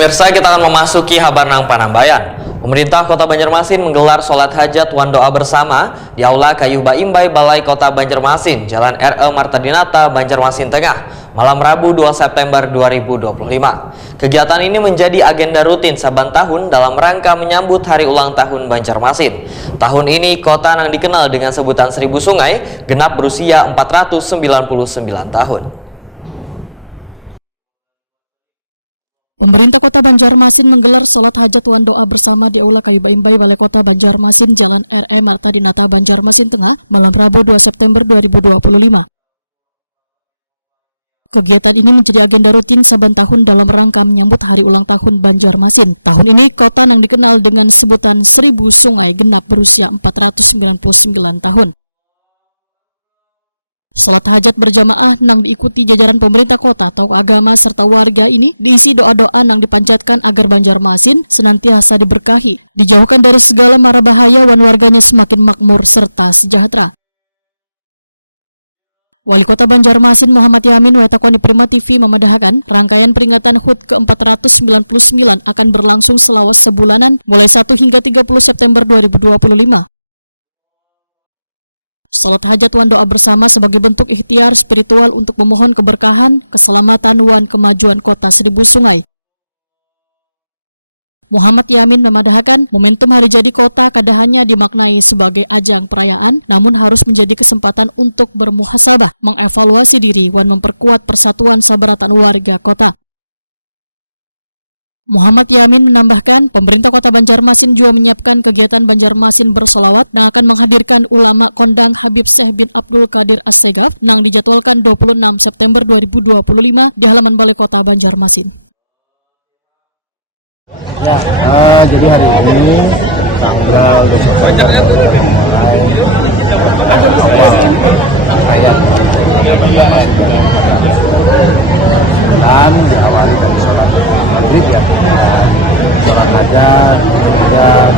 Pemirsa, kita akan memasuki kabar nang Panambayan. Pemerintah Kota Banjarmasin menggelar sholat hajat wan doa bersama di Aula Kayu Baimbai Balai Kota Banjarmasin, Jalan R.E. Martadinata, Banjarmasin Tengah, malam Rabu 2 September 2025. Kegiatan ini menjadi agenda rutin saban tahun dalam rangka menyambut hari ulang tahun Banjarmasin. Tahun ini kota yang dikenal dengan sebutan 1000 sungai genap berusia 499 tahun. Pemerintah Kota Banjarmasin menggelar sholat hajat wan doa bersama di Aula Kayu Baimbai Balai Kota Banjarmasin, Jalan R.E. Martadinata, Banjarmasin Tengah, malam Rabu 2 September 2025. Kegiatan ini menjadi agenda rutin saban tahun dalam rangka menyambut hari ulang tahun Banjarmasin. Tahun ini kota yang dikenal dengan sebutan 1000 sungai genap berusia 499 tahun. Salat hajat berjamaah nang diikuti jajaran pemerintah kota, tokoh agama serta warga ini diisi doa-doa nang dipanjatkan agar Banjarmasin senantiasa diberkahi, dijauhkan dari segala mara bahaya wan warganya semakin makmur serta sejahtera. Wali Kota Banjarmasin Muhammad Yamin wetakoni Prima TV memadahkan rangkaian peringatan HUT ke-499 akan berlangsung selama sebulanan mulai 1 hingga 30 September 2025. Salat hajat wan doa bersama sebagai bentuk ikhtiar spiritual untuk memohon keberkahan, keselamatan wan kemajuan kota 1000 sungai. Muhammad Yamin memadahkan momentum hari jadi kota kada hanya dimaknai sebagai ajang perayaan, namun harus menjadi kesempatan untuk bermuhasabah, mengevaluasi diri wan memperkuat persatuan sabaratan warga kota. Muhammad Yamin menambahkan, pemerintah Kota Banjarmasin juga menyiapkan kegiatan Banjarmasin bersolawat yang akan menghadirkan ulama kondang Habib Syekh bin Abdul Qadir As-Segaf yang dijadwalkan 26 September 2025 di halaman Balai Kota Banjarmasin. Ya, jadi hari ini tanggal 2 September mulai awal rangkaian Banjarmasin dan diawali dari sholat maghrib ya, dan sholat hajat, kemudian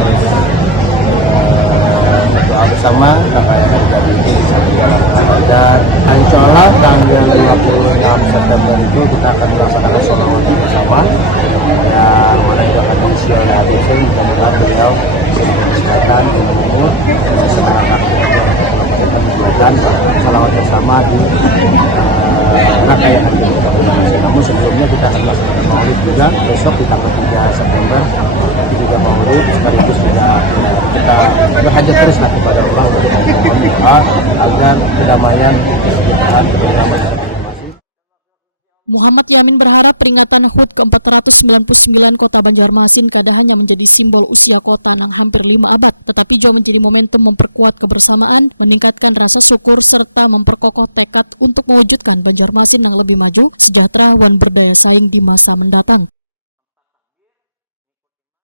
doa bersama karena yang terjadi di dalam hajat. Nah, insya Allah tanggal 26 September itu kita akan melaksanakan sholawat bersama yang mana itu akan diisi oleh Habib Syekh. Mudah-mudahan beliau bisa memberi kesehatan dan umur bisa melakukan kegiatan sholawat bersama di rangkaian hari ini. Namun sebelumnya kita akan melaksanakan maulid juga besok di tanggal 3 September, itu juga maulid sekaligus juga kita berhajat teruslah kepada Allah agar kedamaian kesejahteraan bersama. Muhammad Yamin berharap peringatan HUT ke-499 Kota Banjarmasin kada hanya menjadi simbol usia kota yang hampir 5 abad, tetapi juga menjadi momentum memperkuat kebersamaan, meningkatkan rasa syukur, serta memperkokoh tekad untuk mewujudkan Banjarmasin yang lebih maju, sejahtera, dan berdaya saing di masa mendatang.